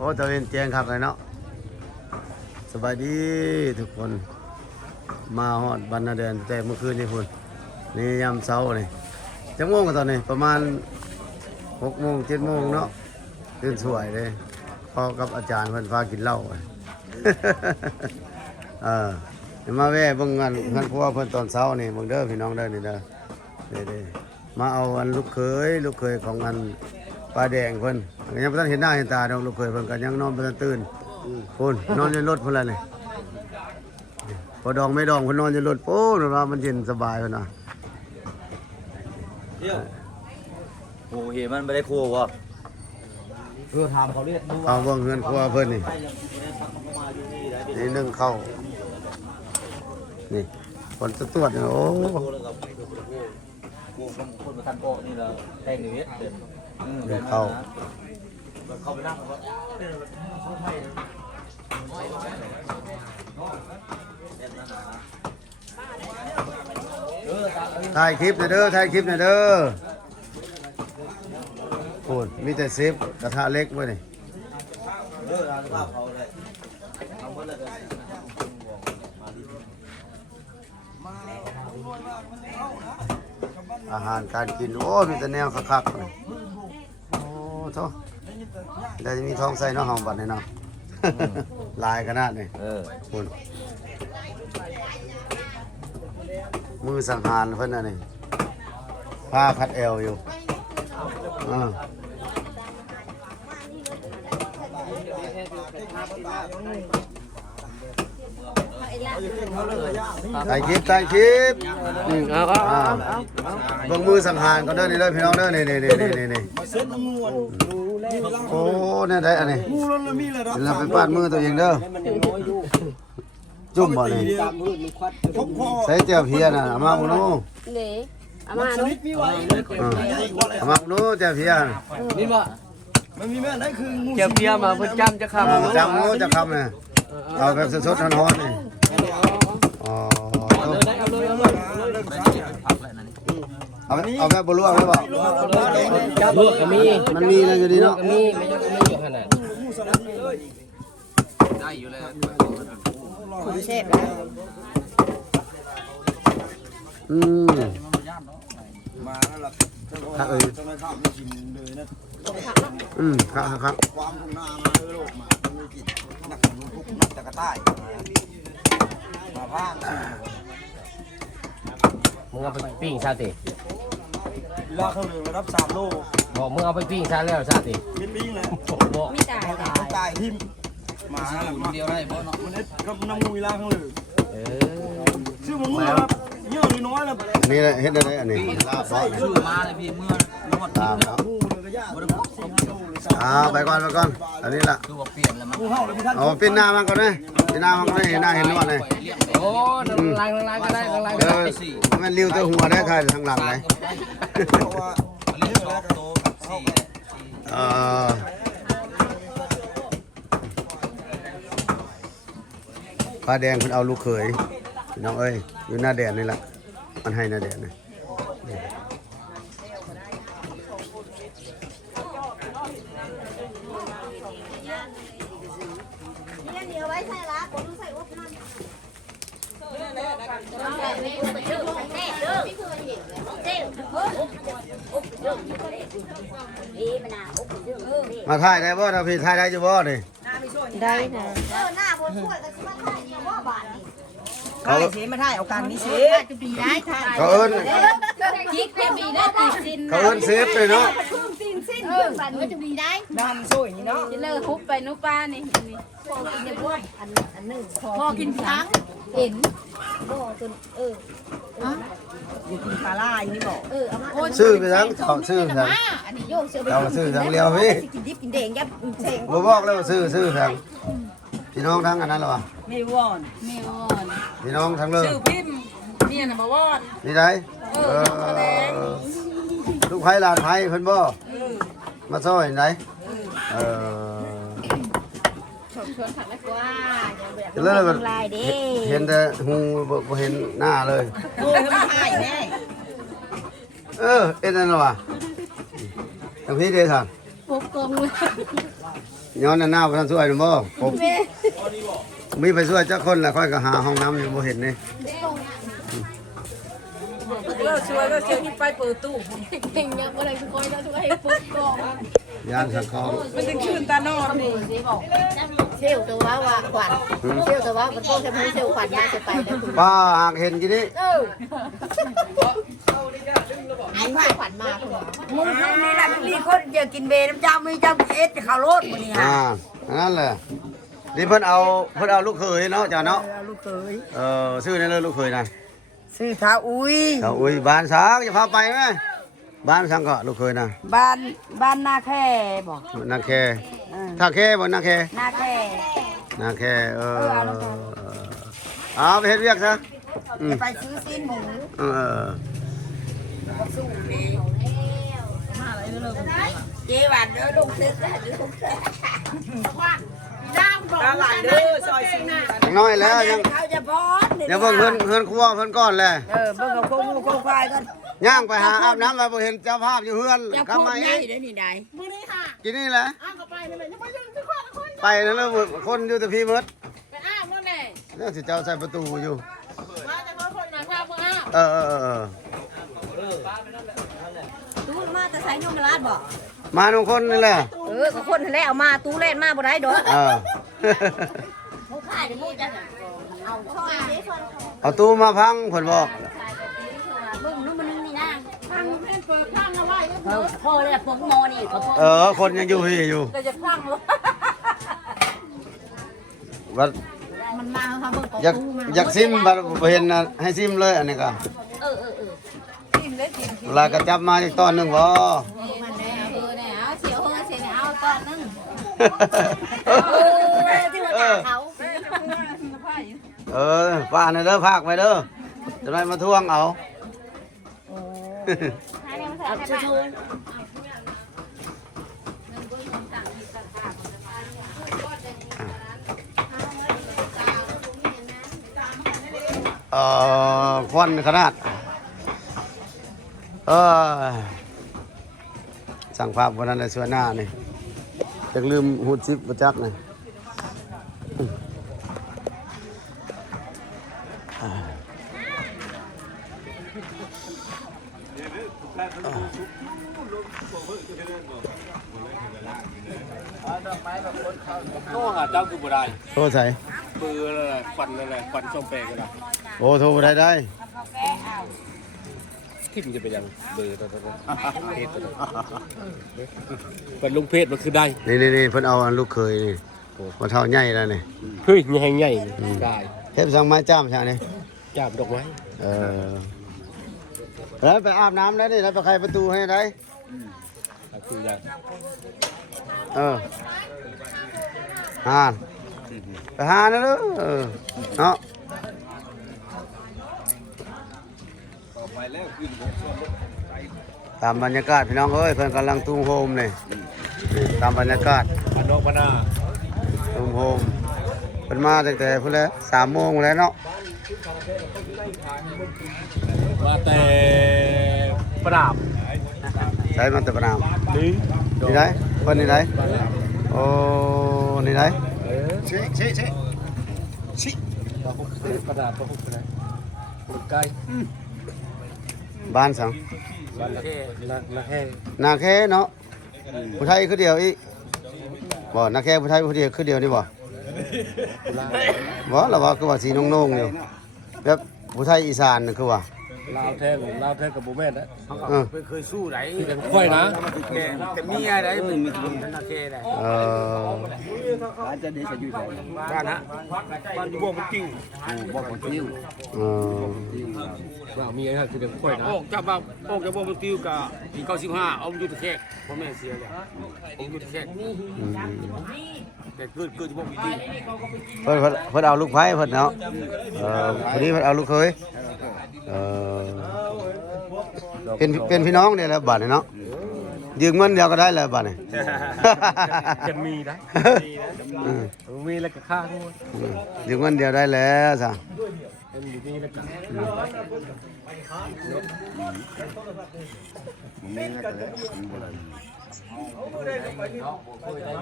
อ้ตะเวนแจ้งครับเลยเนาะสบายดีทุกคนมาฮอดบรรณาแดนแต่เมื่อคืนนี่พุ่นนี่ยามเช้านี่จังโมงกันตอนนี้ประมาณ6 โมง 7 โมงเนาะตื่นสวยเลยพอกับอาจารย์เพิ่นพากินเหล้า เดี๋ยวมาแว่เบิ่งงานครัวเพิ่นตอนเช้านี่เบิ่งเด้อพี่น้องเด้อนี่เด้อนี่มาเอาอันลูกเขยของอันปลาแดงเพิ่นยังบ่ทันเห็นหน้าเห็นตาดอกลูกเขยเพิ่นก็ยังนอนบ่ทันตื่นพุ่นนอนในรถพุ่นล่ะนี่พอดองไม่ดองเพิ่นนอนในรถโป้ว่ามันเย็นสบายเพิ่นน่ะเดี๋ยวโอ้เห็นมันไม่ได้ครัววะเพื่อถามเขาเรียกดูว่าเอาเบิ่งเฮือนครัวเพิ่นนี่นี่นึ่งข้าวนี่คนตรวจโอ้คนมาทันโปนี่เราแทงอยู่เฮ็ดเดินเข้าไปนั่งว่าถ่ายคลิปหน่อยเด้อถ่ายคลิปหน่อยเด้อโอ้มีแต่เซฟกระทะเล็กไว้นี่อาหารการกินโอ้มีแต่แนวคักๆเลยโอ้โธ่ได้จะมีท้องใส่เนาะห้องบัดนี่เนาะ ลายขนาดนี้คุณมือสังหารเพิ่นน่ะนี่ผ้าคัดเอวอยู่ถ่ายคลิปเอาเบิ่งมือสังหารก่อนเด้อนี่เด้อพี่น้องเด้อนี่โอ้เนี่ยได้อันนี้เราไปปาดมือตัวเองเด้อจุ่มบ่นี่ใส่เจียวเพียน่ะเอามาอุโนนี่เอามาเนาะเอามาอุโนเจียวเพียนี่บ่มันมีแม่ไหนคืองูเจียวเพียมาเพิ่นจำจะคำจำงูจะคำเนี่ยเอาแบบสดๆร้อนๆนี่อ๋อเอาแบบบลวกไว้บ่ลวกก็มีมันมีอะไรอยู่ดีเนาะมีไม่อยู่ขนาดได้อยู่แล้วคุณเชฟแล้วมาแล้วล่ะครับครับความทุ่งนามาโลกมาไม่กินนักลุกนักตะกะใต้มาพางมึงเอาไปปิ้งซะติเวลาเขาเหลือรับ3 โลบอกมึงเอาไปปิ้งซะแล้วซะติปิ้งเลยบอกไม่ตายทิ่มมาเดียวได้บ่เนาะมันกับน้ำมูเวลาเขาเหลือชื่อมึงครับเยอะหรือน้อยล่ะนี่แหละเฮ็ดได้อันนี้ลาบชื่อมาเลยพี่เมื่อหมดแล้วไปก่อนอันนี้ล่ะคือว่าเปลี่ยนแล้วมั้งเอาปิ้นหน้ามันก่อนนะปิ้นหน้ามันก่อนเห็นหน้าเห็นนวดเลยโอ้ล้างก็ได้มันริ้วตัวหัวได้ใครทางหลังไหนปลาแดงคุณเอาลูกเขยน้องเอ้ยอยู่หน้าแดดนี่แหละมันให้หน้าแดดนี่มาถ่ายได้บ่ถ้าพี่ถ่ายได้จะบ่นี่ได้นะเขาเสียมาถ่ายเอาการนี้เสียจะบีได้ถ่ายเขาเอิ้นคิดจะบีได้ตีสินเขาเอิ้นเซฟเลยเนาะตีสินฝันจะบีได้ดำสวยนี่เนาะจะเลิกฮุบไปนุป้านี่พอกินจะบ้วนอันหนึ่งพอกินทั้งเห็นบ่จนอยู่กินปลาล่าอยู่นี่บอกเอามาซื้อไปทั้งเขาซื้อทั้งอันนี้โยกซื้อไปเราซื้อทั้งเลี้ยวพี่กินดิบกินแดงยับเซ็งบ่บอกแล้วซื้อทั้งพี่น้องทั้งอันนั้นหรอวะไม่วอนพี่น้องทั้งเลยซื้อพิมพ์เนี่ยนะบ่วอนนี่ได้ลูกไผ่ลานไผ่เพิ่นบ่มาซอยไหนชวนผักแล้วว่าแล้วเห็นแต่หูบ่เห็นหน้าเลยโอ้ยมันถ่ายแน่เอ็นนั่นหรอวะทางพี่เดชท่านปกกองเลย ย้อนหน้าไปทางช่วยหรือบ่ผมมีไปช่วยเจ้าคนละค่อยก็หาห้องน้ำอยู่บ่เห็นนี่ เราช่วยที่ไปเปิดตู้ เก่งยังบ่ได้ทุกคนแล้วทุกคนให้ปุ๊บก่อน ย่านสักคอง มันถึงชื่นตานอนนี่ เชี่ยวตัวว่าขวัญเชี่ยวตัวว่ามันโตจะไม่เชี่ยวขวัญมาจะไปแล้วคุณ ป้าหากเห็นกี่นี้ ไอ้ขวัญมาคุณ มึงพรุ่งนี้แหละมีคนจะกินเบน้ำจ้ามีจ้าเอสข้าวโรดมื้อนี้ฮะ นั่นแหละนี่เพิ่นเอาลูกเขยเนาะจ้าเนาะ ลูกเขย ชื่อนั่นเลยลูกเขยนะ ซื้อท้าอุ้ย เอาอุ้ยบ้านช้างจะพาไปไหมบ้านช้างก็ลูกเคยนะ บ้านนาแค่บอก นาแคท่าแคบนนาแค นาแค่ นาแคเอาไปเฮ็ดเวียกซะ ไปซื้อซีนหมู เจ๊หวานเด้อลงตึกแล้วลงตึกตลาดเด้อซอยซีน่ะ น้อยแล้วยัง เขาจะพอด ยังเบิ่งเพื่อนครัวเพื่อนก้อนแหละ เบิ่งกับโคงูโคควายกัน ย่างไปหาอาบน้ำมาบ่เห็นเจ้าภาพอยู่เฮือน จะ กลับ พูด มา ใหญ่ อีก เด้อนี่ได้ กินนี่แหละไปนั่นแล้วคนอยู่แต่พี่มด ไปอ้าวนั่นแหละ นี่สิเจ้าใส่ประตูอยู่ มาแต่คนหนังข้าวมึงอ้าว เออ ตู้มาแต่ใส่นมราดบอก มาทุกคนนี่แหละ ก็คนแล้วเอามาตู้เล่นมาบ่ได้ดอก มูขายเดี๋ยวมูจะเอาช่อยเด้ช่อย เอาตู้มาพังเพิ่นบอก เบิ่งนู้นมันนี่นะพังเพิ่นเปิดพังเอาไว้พ่อเลยพวกโมนี่เขาพ่อ คนยังอยู่พี่อยู่ ก็จะพังวะ ว่า มันมาเขาเบิ่งของ อยากซิมบัดบ่เห็นนะให้ซิมเลยอันนี้ก็ กินเลยกิน เวลาก็จับมาอีกตอนหนึงบ่ มันแน่เนี่ยเอาเสียวเสียเนี่ยเอาตอนนึง ที่ว่าด่าเขา ป้าเนี่ยเด้อพากไปเด้อจะได้มาทวงเอา เอาช่วย ควันขนาดสั่งภาพวันนั้นเลยส่วนหน้านี่จะลืมหูซิปประจักษ์นี่โน่หาเจ้าคือบ่ได้ โทรใส่ เบื่อแล้วแหละควันแล้วแหละควันช่องแปลกแล้ว โอ้โทรได้ได้ ที่มันจะเป็นยังเบอร์ตัวเพจตัวเป็นลุงเพจมันคือได้ นี่เพิ่นเอาอันลูกเคยนี่มาเท่าใหญ่แล้วนี่ เฮ้ยใหญ่ใหญ่ได้ เทพสั่งไม้จ้ามใช่ไหม จับดอกไม้ แล้วไปอาบน้ำแล้วนี่แล้วไปใครประตูให้ได้ คือยัง ไปหานะลูกเนาะตามบรรยากาศพี่น้องเอ้ยเพิ่นกำลังตุ้งโฮมเลยตามบรรยากาศ มันนอกมันหน้า ตุ้งโฮมเพิ่นมาตั้งแต่พุ่นแล้ว3 โมงแล้วเนาะ มาแต่ประดับ ใช้มันแต่ประนาม นี่ นี่ได้เพิ่นนี่ได้โอ้นี่ได้ ชิประดับประหุบนะคนใกล้ บ้านสัง บ้านละแค่ละแค่ นาแค่เนาะผู้ไทยคือเดียวอีบ่นาแค่ผู้ไทยผู้เดียวคือเดียวนี่บ่บ่เราว่าคือว่าสีนงๆอยู่แบบผู้ไทยอีสานน่ะคือว่า ลาวแท้กับบูแม่นะ เคยสู้ไหน ยังค่อยนะ แต่มีอะไรมึงมีทุนนาเคได้ อาจจะดีจะอยู่ไหน บ้านนะบ้านอยู่บ่มันติ้วบ่มันติ้ว ว่ามีอะไรคือยังค่อยนะ โอ้จับบ่โอ้จับบ่มันติ้วกับปี95เอาอยู่ตะแคกพ่อแม่เสียแล้วผมอยู่ตะแคกแต่เกิดบ่มีติ้ว เพิ่นเอาลูกไผ่เพิ่นเนาะคนนี้เพิ่นเอาลูกเคยเป็นพี่น้องเนี่ยแหละบัดนี่เนาะยืมเงินเดียวก็ได้แล้วบัดนี่ จะมีนะมีแล้วก็ค่าด้วย ยืมเงินเดียวได้แล้วจ้ะ เป็นอยู่นี่แล้วกัน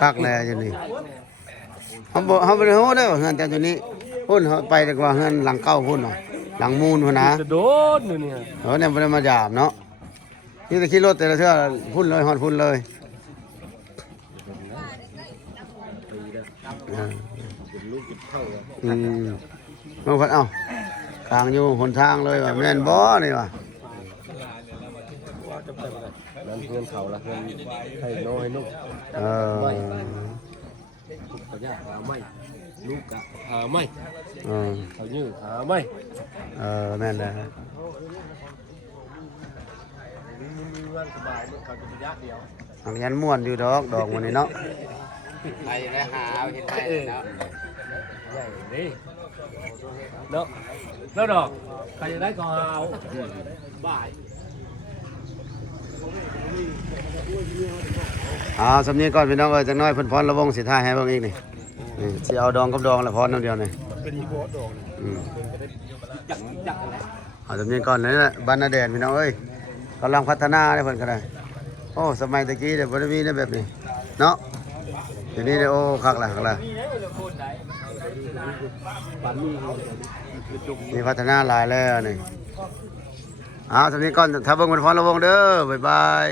คักแน่อยู่นี่เขาบ่ได้ฮู้ได้ว่าเฮือนแต่ตัวนี้พุ่นเขาไปดีกว่าเฮือนหลังเก่าพุ่นเนาะหลังมูลพุ่นนะ จะโดนอยู่เนี่ย เนี่ยบ่ได้มาหยามเนาะนี่แต่ขี่รถแต่ละเทื่อพุ่นเลยฮอดพุ่นเลยบางคนเอ้ากลางอยู่หนทางเลยว่าแม่นบ่นี่ว่ะ นั่นเพื่อนเขาละเพื่อนให้น้อยนุ่ม เออ เขาจะหาไม่ลูกกะหาไม่ เออ เขายื้อหาไม่ แม่นเลย วันสบายเขาจะไปยักเดียว อันยันม่วนอยู่ดอกมันนี่เนาะ ใครได้หาเอาเห็นไหมเนาะใหญ่ดิเนาะแล้วดอกใครจะได้ก็เอาบ่าย สำเนียงก่อนพี่น้องจังน้อยเพิ่นพรระวงสิท่าให้เบิ่งอีกนี่สิเอาดองกับดองแล้วพรน้ำเดียวนี่เป็นอีโบดองสำเนียงก่อนนี่แหละบ้านนาแดนพี่น้องเอ้ยกำลังพัฒนาได้เพิ่นก็ได้โอ้สมัยตะกี้บ่ได้มีนะแบบนี้เนาะเดี๋ยวนี้โอ้คักละมีพัฒนาหลายแล้วนี่สำเนียงก่อนถ้าเบิ่งเพิ่นพรระวงเด้อบ๊ายบาย